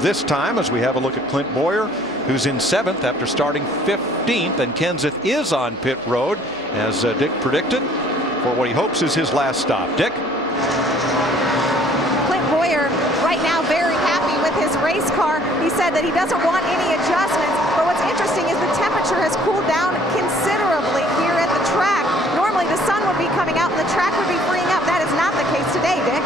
this time as we have a look at Clint Boyer, who's in 7th after starting 15th, and Kenseth is on pit road, as Dick predicted, for what he hopes is his last stop. Dick? Clint Boyer right now very happy with his race car. He said that he doesn't want any adjustments, but what's interesting is the temperature has cooled down considerably here at the track. Normally the sun would be coming out and the track would be freeing up. That is not the case today, Dick.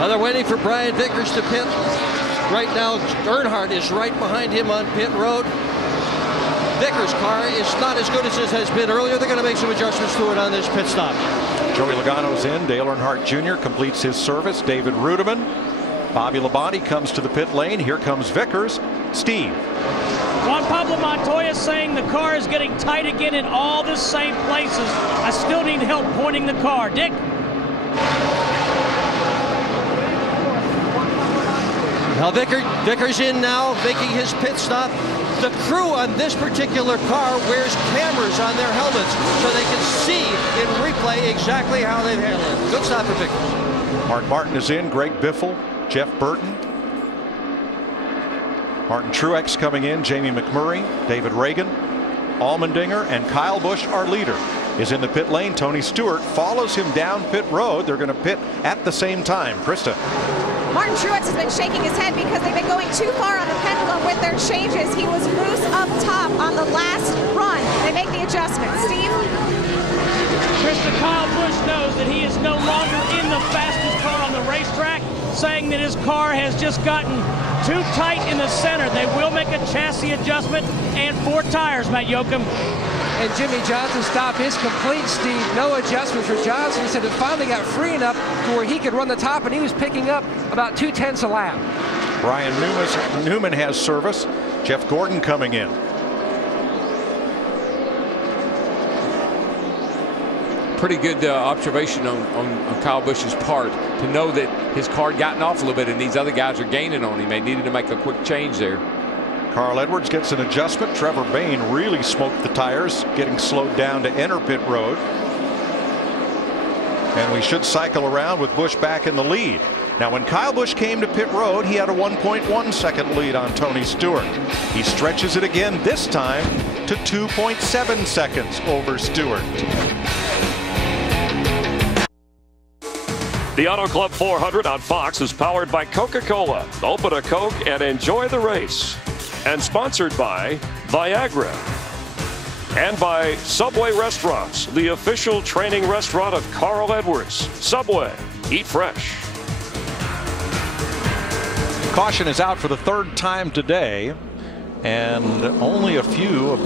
Well, they're waiting for Brian Vickers to pit. Right now, Earnhardt is right behind him on pit road. Vickers' car is not as good as it has been earlier. They're going to make some adjustments to it on this pit stop. Joey Logano's in. Dale Earnhardt Jr. completes his service. David Rudiman. Bobby Labonte comes to the pit lane. Here comes Vickers. Steve. Juan Pablo Montoya saying the car is getting tight again in all the same places. I still need help pointing the car. Dick? Now Vickers in now, making his pit stop. The crew on this particular car wears cameras on their helmets so they can see in replay exactly how they've handled it. Good stop for Vickers. Mark Martin is in. Greg Biffle, Jeff Burton, Martin Truex coming in. Jamie McMurray, David Reagan, Allmendinger, and Kyle Busch, our leader, is in the pit lane. Tony Stewart follows him down pit road. They're going to pit at the same time. Krista. Martin Truex has been shaking his head because they've been going too far on the pendulum with their changes. He was loose up top on the last run. They make the adjustment. Steve? Krista, Kyle Busch knows that he is no longer in the fastest car on the racetrack, saying that his car has just gotten too tight in the center. They will make a chassis adjustment and 4 tires, Matt Yoakum. And Jimmy Johnson stopped his complete, Steve. No adjustment for Johnson. He said it finally got free enough to where he could run the top, and he was picking up about 2/10 a lap. Brian Newman has service. Jeff Gordon coming in. Pretty good observation on Kyle Busch's part to know that his car had gotten off a little bit and these other guys are gaining on him. They needed to make a quick change there. Carl Edwards gets an adjustment. Trevor Bayne really smoked the tires, getting slowed down to enter pit road. And we should cycle around with Busch back in the lead. Now, when Kyle Busch came to pit road, he had a 1.1 second lead on Tony Stewart. He stretches it again this time to 2.7 seconds over Stewart. The Auto Club 400 on Fox is powered by Coca-Cola. Open a Coke and enjoy the race. And sponsored by Viagra. And by Subway Restaurants, the official training restaurant of Carl Edwards. Subway, eat fresh. Caution is out for the 3rd time today, and only a few of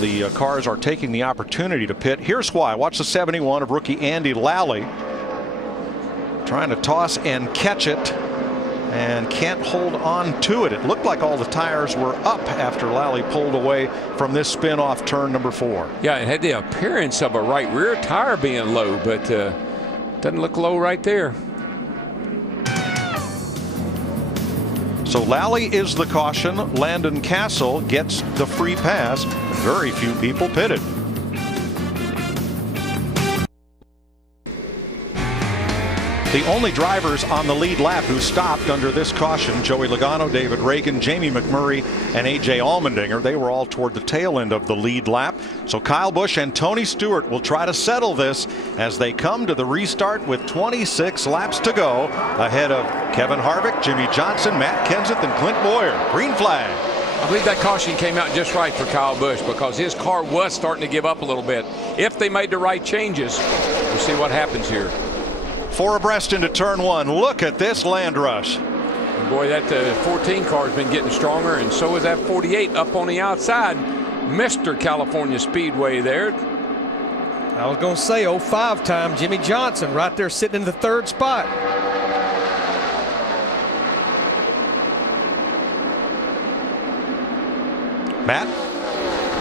the cars are taking the opportunity to pit. Here's why. Watch the 71 of rookie Andy Lally, trying to toss and catch it, and can't hold on to it. It looked like all the tires were up after Lally pulled away from this spin off turn number 4. Yeah, it had the appearance of a right rear tire being low, but doesn't look low right there. So Lally is the caution. Landon Castle gets the free pass. Very few people pitted. The only drivers on the lead lap who stopped under this caution, Joey Logano, David Reagan, Jamie McMurray, and A.J. Allmendinger, they were all toward the tail end of the lead lap. So Kyle Busch and Tony Stewart will try to settle this as they come to the restart with 26 laps to go, ahead of Kevin Harvick, Jimmy Johnson, Matt Kenseth, and Clint Boyer. Green flag. I believe that caution came out just right for Kyle Busch because his car was starting to give up a little bit. If they made the right changes, we'll see what happens here. 4 abreast into turn 1. Look at this land rush. Boy, that 14 car has been getting stronger, and so is that 48 up on the outside. Mr. California Speedway there. I was going to say 05 time, Jimmy Johnson right there sitting in the 3rd spot. Matt?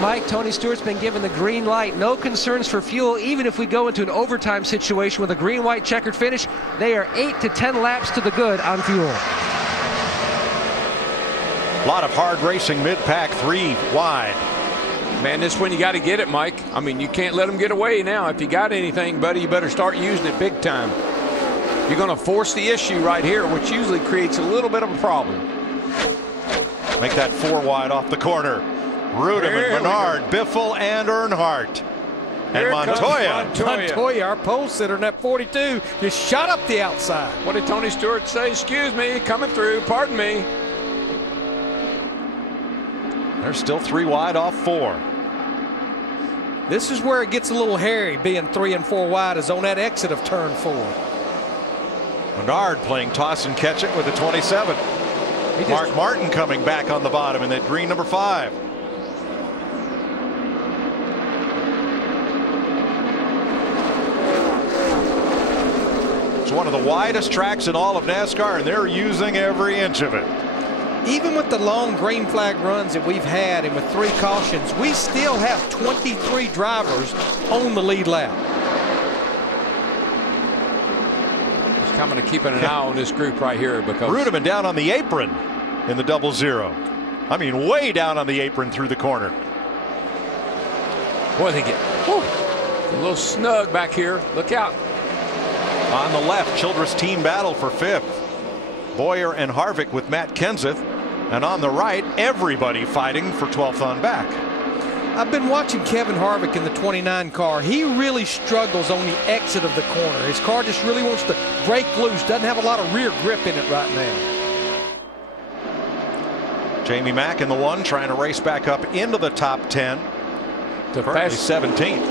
Mike, Tony Stewart's been given the green light. No concerns for fuel. Even if we go into an overtime situation with a green-white checkered finish, they are 8 to 10 laps to the good on fuel. A lot of hard racing mid-pack, 3 wide. Man, this is when you got to get it, Mike. I mean, you can't let them get away now. If you got anything, buddy, you better start using it big time. You're going to force the issue right here, which usually creates a little bit of a problem. Make that 4 wide off the corner. Rudeman, Menard, Biffle, and Earnhardt. And Montoya. Montoya, our pole sitter in that 42, just shot up the outside. What did Tony Stewart say? Excuse me, coming through, pardon me. They're still 3 wide off 4. This is where it gets a little hairy, being 3 and 4 wide, is on that exit of turn 4. Menard playing toss and catch it with the 27. Mark Martin coming back on the bottom in that green number 5. It's one of the widest tracks in all of NASCAR, and they're using every inch of it. Even with the long green flag runs that we've had and with 3 cautions, we still have 23 drivers on the lead lap. Just coming to keeping an eye on this group right here, because Rudeman down on the apron in the 00. I mean, way down on the apron through the corner. Boy, they get a little snug back here. Look out. On the left, Childress team battle for 5th. Boyer and Harvick with Matt Kenseth. And on the right, everybody fighting for 12th on back. I've been watching Kevin Harvick in the 29 car. He really struggles on the exit of the corner. His car just really wants to break loose. Doesn't have a lot of rear grip in it right now. Jamie Mack in the 1, trying to race back up into the top 10. Currently 17th.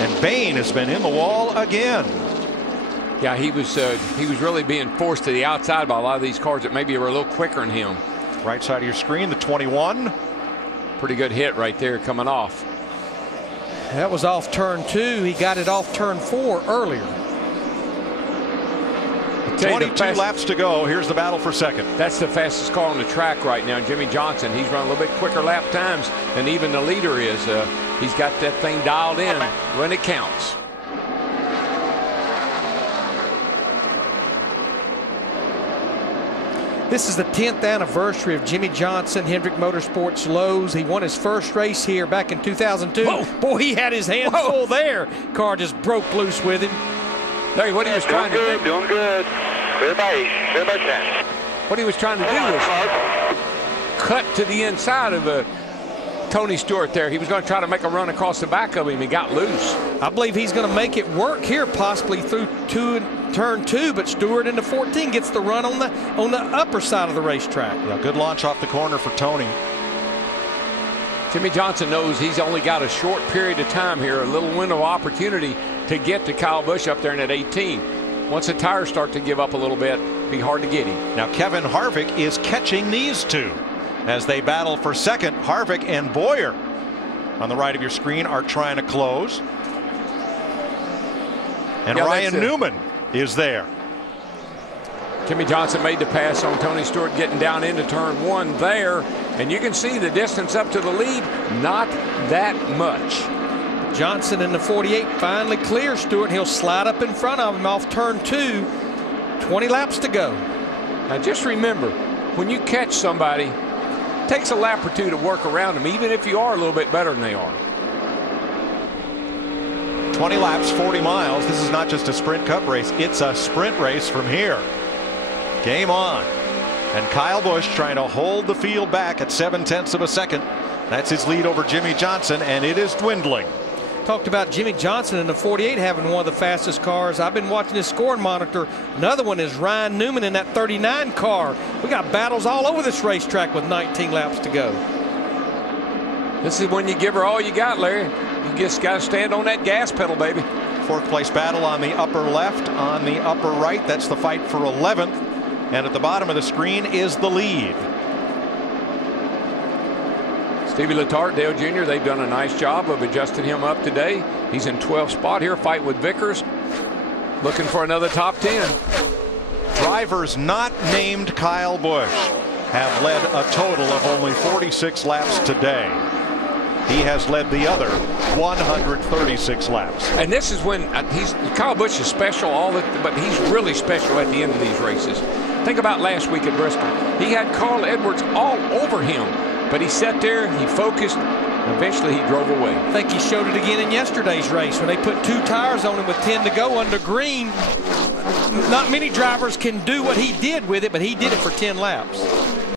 And Bain has been in the wall again. Yeah, he was really being forced to the outside by a lot of these cars that maybe were a little quicker than him. Right side of your screen, the 21. Pretty good hit right there coming off. That was off turn 2. He got it off turn 4 earlier. 22 laps to go. Here's the battle for 2nd. That's the fastest car on the track right now, Jimmy Johnson. He's running a little bit quicker lap times than even the leader is. He's got that thing dialed in when it counts. This is the 10th anniversary of Jimmy Johnson, Hendrick Motorsports Lowe's. He won his first race here back in 2002. Whoa. Boy, he had his hands full there. Car just broke loose with him. Larry, what he was trying to do. Doing good. Clear by 10. What he was trying to do was cut to the inside of Tony Stewart there. He was going to try to make a run across the back of him. He got loose. I believe he's going to make it work here, possibly through turn 2, but Stewart into 14 gets the run on the upper side of the racetrack. Yeah, good launch off the corner for Tony. Jimmy Johnson knows he's only got a short period of time here, a little window of opportunity to get to Kyle Busch up there in at 18. Once the tires start to give up a little bit, it'll be hard to get him. Now Kevin Harvick is catching these 2 as they battle for 2nd. Harvick and Boyer on the right of your screen are trying to close. And yeah, Ryan Newman is there. Jimmy Johnson made the pass on Tony Stewart getting down into turn 1 there, and you can see the distance up to the lead, not that much. Johnson in the 48 finally clears Stewart. He'll slide up in front of him off turn 2. 20 laps to go. Now just remember, when you catch somebody, it takes a lap or 2 to work around them, even if you are a little bit better than they are. 20 laps, 40 miles. This is not just a Sprint Cup race. It's a sprint race from here. Game on. And Kyle Busch trying to hold the field back at 0.7 of a second. That's his lead over Jimmy Johnson, and it is dwindling. Talked about Jimmy Johnson in the 48 having one of the fastest cars. I've been watching his scoring monitor. Another one is Ryan Newman in that 39 car. We got battles all over this racetrack with 19 laps to go. This is when you give her all you got, Larry. You just got to stand on that gas pedal, baby. 4th place battle on the upper left. On the upper right, that's the fight for 11th. And at the bottom of the screen is the lead. Stevie Letarte, Dale Jr., they've done a nice job of adjusting him up today. He's in 12th spot here, fighting with Vickers. Looking for another top 10. Drivers not named Kyle Busch have led a total of only 46 laps today. He has led the other 136 laps. And this is when Kyle Busch is special, but he's really special at the end of these races. Think about last week at Bristol. He had Carl Edwards all over him, but he sat there, he focused, Eventually, he drove away. I think he showed it again in yesterday's race when they put 2 tires on him with 10 to go under green. Not many drivers can do what he did with it, but he did it for 10 laps.